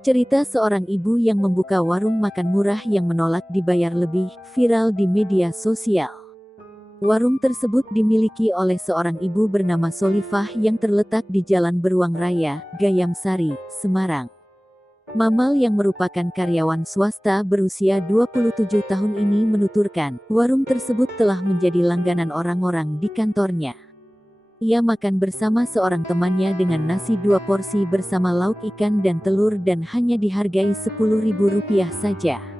Cerita seorang ibu yang membuka warung makan murah yang menolak dibayar lebih, viral di media sosial. Warung tersebut dimiliki oleh seorang ibu bernama Solifah yang terletak di Jalan Beruang Raya, Gayam Sari, Semarang. Mamal yang merupakan karyawan swasta berusia 27 tahun ini menuturkan, warung tersebut telah menjadi langganan orang-orang di kantornya. Ia makan bersama seorang temannya dengan nasi 2 porsi bersama lauk ikan dan telur dan hanya dihargai Rp10.000 saja.